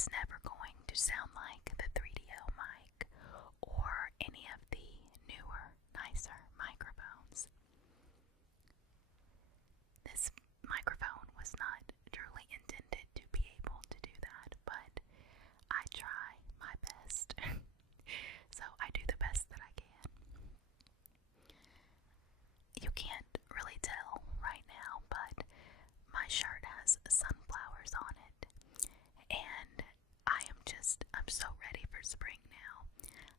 it's never going to sound like the 3DO mic or any of the newer, nicer microphones. This microphone was not truly intended to be able to do that, but I try my best. So I do the best that I can. You can't really tell right now, but my shirt has sunflowers on it, and I'm so ready for spring now.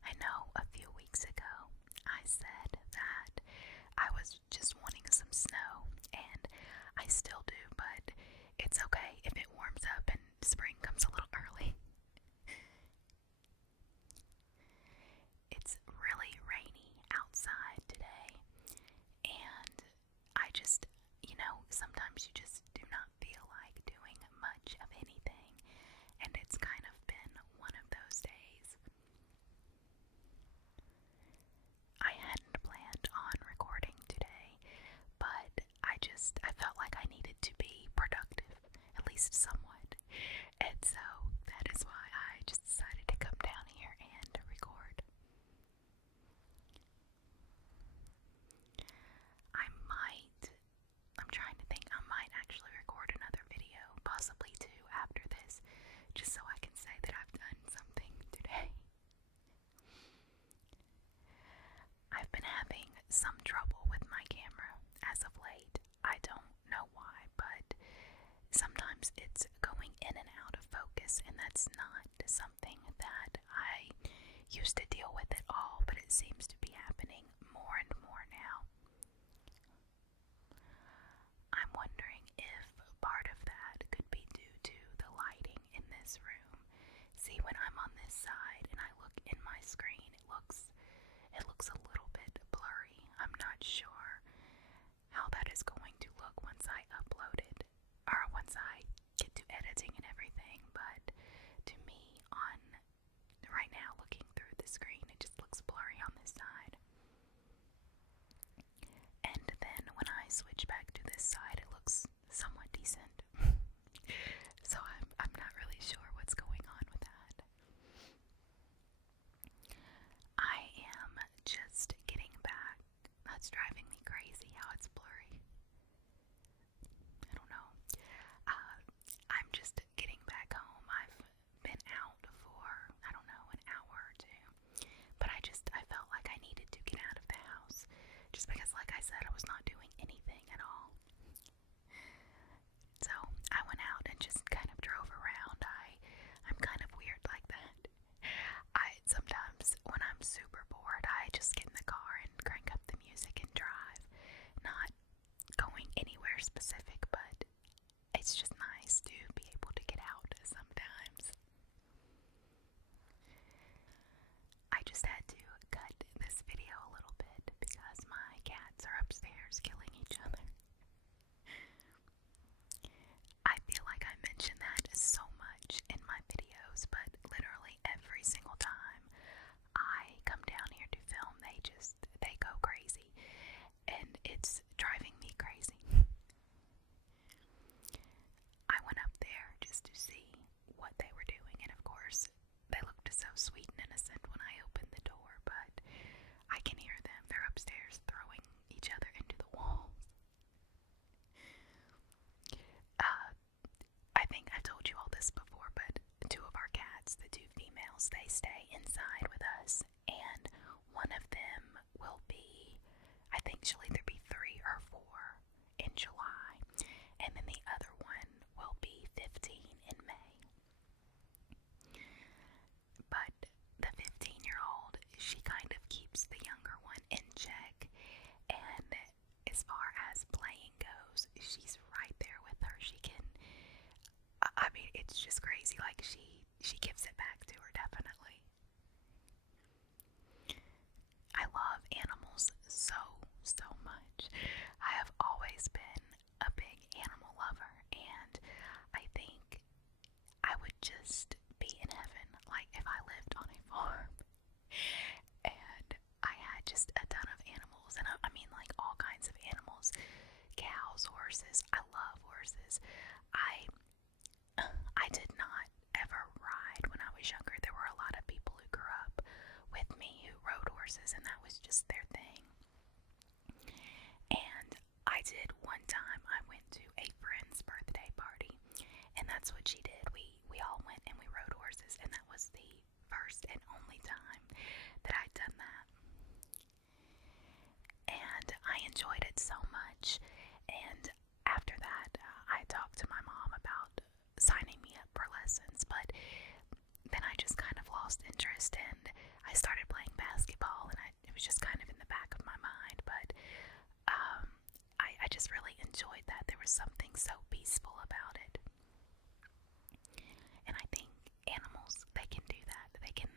I know a few weeks ago I said that I was just wanting some snow, and I still do, but it's okay if it warms up and spring comes a little early. It's really rainy outside today, and sometimes you just do not feel like doing much of anything, and it's kind of been one of those days. I hadn't planned on recording today, but I felt like I needed to be productive, at least somewhat, and so that is why I just decided to come down here and record. I'm trying to think, I might actually record another video, possibly two after this, just so I can say that I've done something today. I've been having some trouble with my camera as of late. I don't know why, but sometimes it's going in and out of focus, and that's not something that I used to deal with at all, but it seems to be happening more and more now. I'm wondering if part of that could be due to the lighting in this room. See, when I'm on this side and I look in my screen, it looks a little bit blurry. I'm not sure how that is going to look once I upload it, or once I get to editing and everything, but to me, right now, looking through the screen, it just looks blurry on this side. And then when I switch back to this side, it looks somewhat decent. So I'm not really sure what's going on with that. I am just getting back. That's driving me crazy how it's blurry. I don't know. I'm just getting back home. I've been out for, I don't know, an hour or two. But I felt like I needed to get out of the house. Just because, like I said, I was not doing anything at all. So I went out and just kind of drove around. I'm kind of weird like that. Sometimes when I'm super bored, I just get in the car and crank up the music and drive. Not going anywhere specific, but it's just nice to be able to get out sometimes. I just had to cut this video a little bit because my cats are upstairs killing each other. I feel like I mention that so much in my videos, but literally every single time I come down here to film, they go crazy, and it's driving me crazy. I went up there just to see what they were doing, and of course, they looked so sweet and innocent when I opened the door, but I can hear them. They're upstairs throwing each other into the walls. I think I've told you all this before, but two of our cats, the two females, they stay inside with us, and one of them will be, I think she'll either be 3 or 4 in July, and then the other one will be 15 in May. But the 15-year-old, she kind of keeps the younger one in check, and as far as playing goes, she's right there with her. It's just crazy. Like, she gives it back to her, definitely. I love animals so much. I have always been a big animal lover, and I think I would just be in heaven, like if I lived on a farm and I had just a ton of animals, and I mean like all kinds of animals, cows, horses. I love horses. I did not ever ride that's what she did. We all went and we rode horses, and that was the first and only time that I'd done that. And I enjoyed it so much. And after that, I talked to my mom about signing me up for lessons, but then I just kind of lost interest, and I started playing basketball, and it was just kind of in the back of my mind. But I just really enjoyed that. There was something so peaceful about it. And I think animals, they can do that. They can,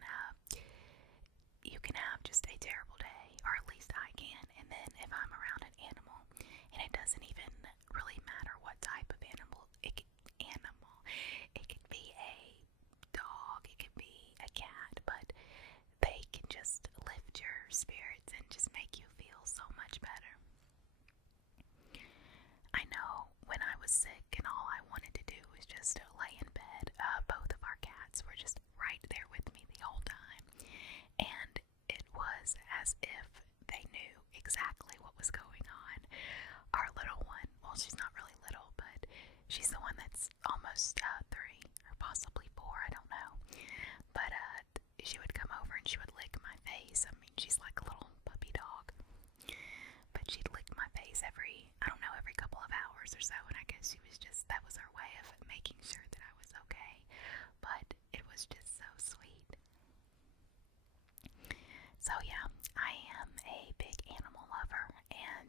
you can have just a terrible day, or at least I can, and then if I'm around an animal, and it doesn't even really matter what type of animal, it could be a dog, it could be a cat, but they can just lift your spirits and just make you feel so much better. I know when I was sick and all I wanted to do was just lay in bed, both of our cats were just right there with me the whole time, and it was as if they knew exactly what was going on. Our little one, well, she's not really little, but she's the one that's almost 3 or possibly 4, I don't know, but she would come over and she would lick my face. I mean, she's like a little puppy dog, but she'd lick my face every couple of hours or so, and I guess that was her way of making sure that I was okay, but it was just so sweet. So yeah, I am a big animal lover, and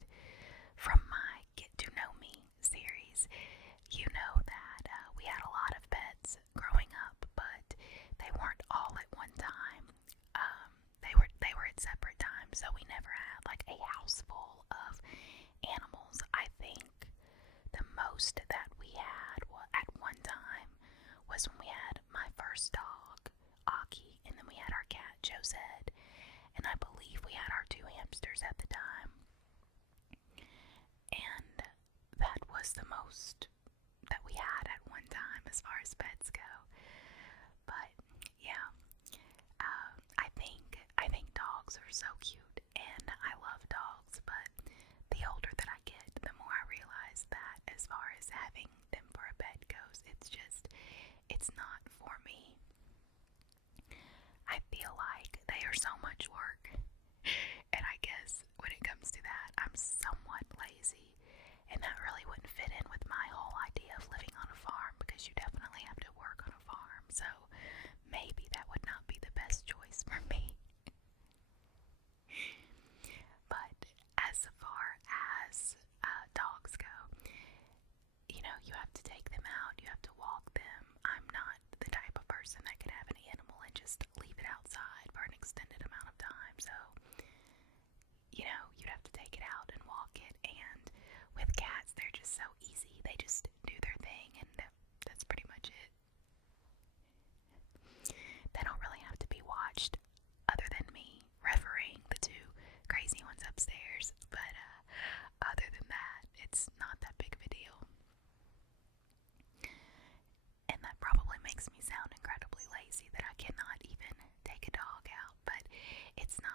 from my Get to Know Me series, you know that we had a lot of pets growing up, but they weren't all at one time. They were at separate times, so we never had like a house full of animals. I think the most that we had at one time was when we had my first dog, Aki, and then we had our cat, Josette, and I believe we had our 2 hamsters at the time. And that was the most that we had at one time as far as pets go. But yeah, I think dogs are so cute, and I love dogs, but the older that I get, the more I realize that as far as having them for a pet goes, it's not for me. I feel like they are so much work, and I guess when it comes to that, I'm somewhat lazy, and that really wouldn't fit in with my whole idea of living on a farm, because you definitely have to work on a farm, so maybe that would not be the best choice for me. But as far as dogs go, you know, you have to take them out, you have to walk them. I'm not the type of person that could have an animal and just leave it outside for an extended amount of time, so, you know, you'd have to take it out and walk it, and with cats, they're just so easy. They just do their thing, and that's pretty much it. They don't really have to be watched, other than me refereeing the 2 crazy ones upstairs, but other than that, it's not that big of a deal. And that probably makes me sound incredibly lazy that I cannot even take a dog out, but it's not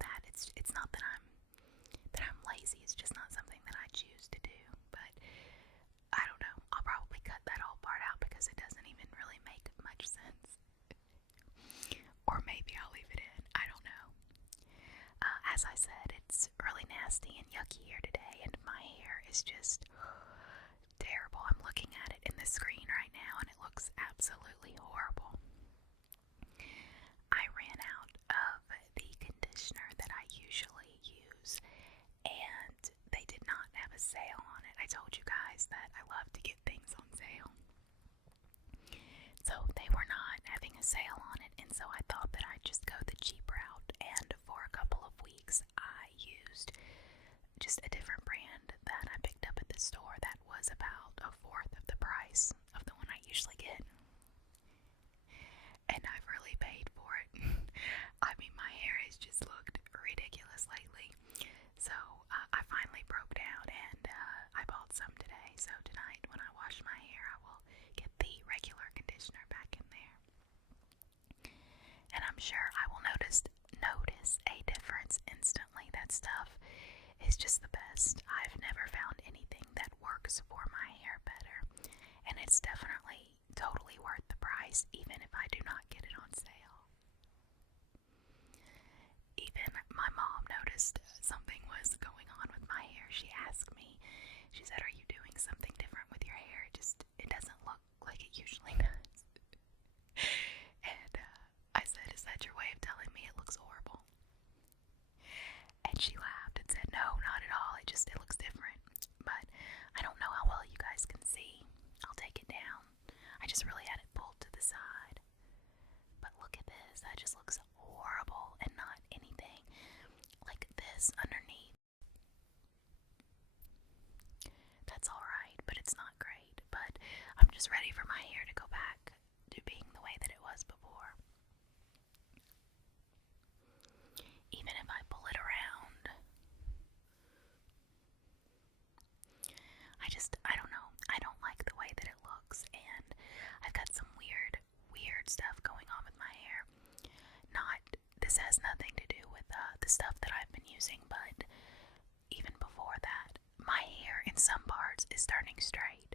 that. It's not that I'm lazy. It's just not something that I choose to do. But I don't know. I'll probably cut that whole part out because it doesn't even really make much sense. Or maybe I'll leave it in. I don't know. As I said, it's really nasty and yucky here today, and my hair is just terrible. I'm looking at it in the screen right now, and it looks absolutely horrible. I ran out of the conditioner that I usually use, and they did not have a sale on it. I told you guys that I love to get things on sale. So they were not having a sale on it, and so I thought that I'd just go the cheap route, and for a couple of weeks I used just a different brand that I picked up at the store that was about a fourth of the price of the one I usually get. And I've really paid for it. I mean, my hair has just looked ridiculous lately. So I finally broke down, and I bought some today. So tonight when I wash my hair, I will get the regular conditioner back in there. And I'm sure I will notice a difference instantly. That stuff is just the best. I've never found anything that works for my hair better. And it's definitely price even if I do not get it on sale. Even my mom noticed something was going on with my hair. She asked me, she said, "Are you doing something different with your hair? It doesn't look like it usually does." And I said, "Is that your way of telling me it looks horrible?" And she laughed and said, "No, not at all. It looks different. But I don't know how well you guys can see. I'll take it down. I just really had it pulled to the side. But look at this. That just looks horrible and not anything like this underneath. That's alright, but it's not great. But I'm just ready for my hair to go back to being the way that it was before. Even if I pull it around, I don't know. I don't like the way that it looks, and I've got some weird stuff going on with my hair. This has nothing to do with the stuff that I've been using, but even before that, my hair in some parts is turning straight.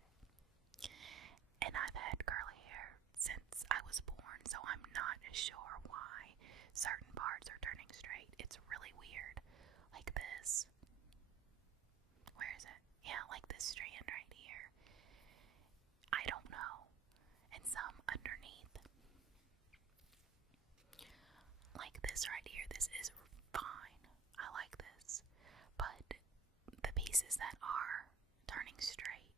And I've had curly hair since I was born, so I'm not sure why certain parts are turning straight. It's really weird. Like this. Where is it? Yeah, like this strand right here. I don't know. And some underneath. Like this right here. This is fine. I like this. But the pieces that are turning straight,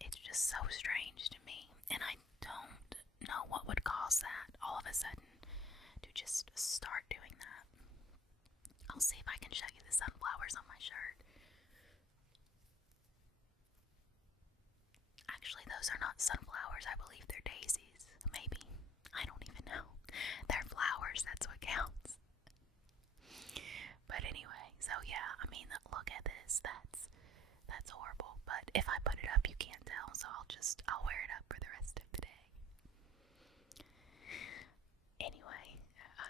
it's just so strange to me. And I don't know what would cause that all of a sudden to just start doing that. I'll see if I can show you the sunflowers on my shirt. Actually, those are not sunflowers. I believe they're daisies. Maybe. I don't even know. They're flowers. That's what counts. But anyway, so yeah, I mean, look at this. That's horrible. But if I put it up, you can't tell. So I'll wear it up for the rest of the day. Anyway,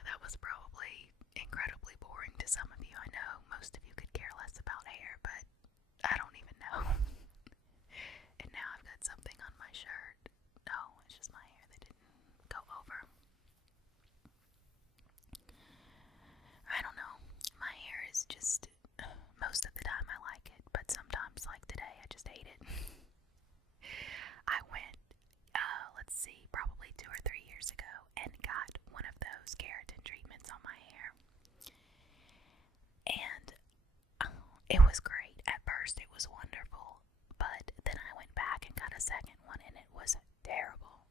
that was probably incredibly boring to some of you. I know most of you could care less about hair, but I don't even know. And now I've got something on my shirt. No, it's just my hair that didn't go over. I don't know. My hair is just, most of the time I like it, but sometimes, like today, I just hate it. I went, let's see, probably 2 or 3 years ago and got one of those keratin treatments on my hair. And it was great. At first, it was wonderful. But then I went back and got a second one, and it was terrible.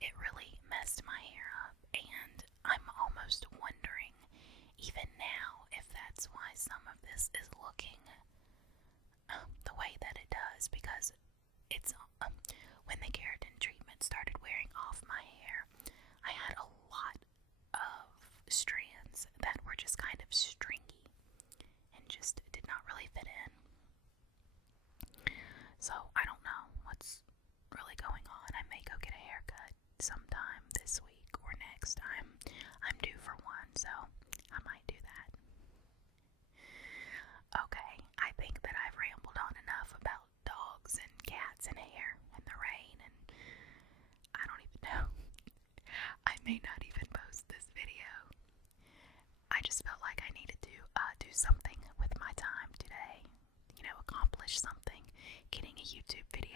It really messed my hair up, and I'm almost wondering, even now, if that's why some of this is looking the way that it does, because it's when the keratin treatment started wearing off my hair, I had a lot of strands that were just kind of stringy and just did not really fit in. So I don't know what's really going on. I may go get a haircut sometime this week or next. I'm due for one, so I might do that. Okay, I think that I've rambled on enough about dogs and cats and hair and the rain, and I don't even know. I may not even post this video. I just felt like I needed to do something with my time today. Accomplish something. Getting a YouTube video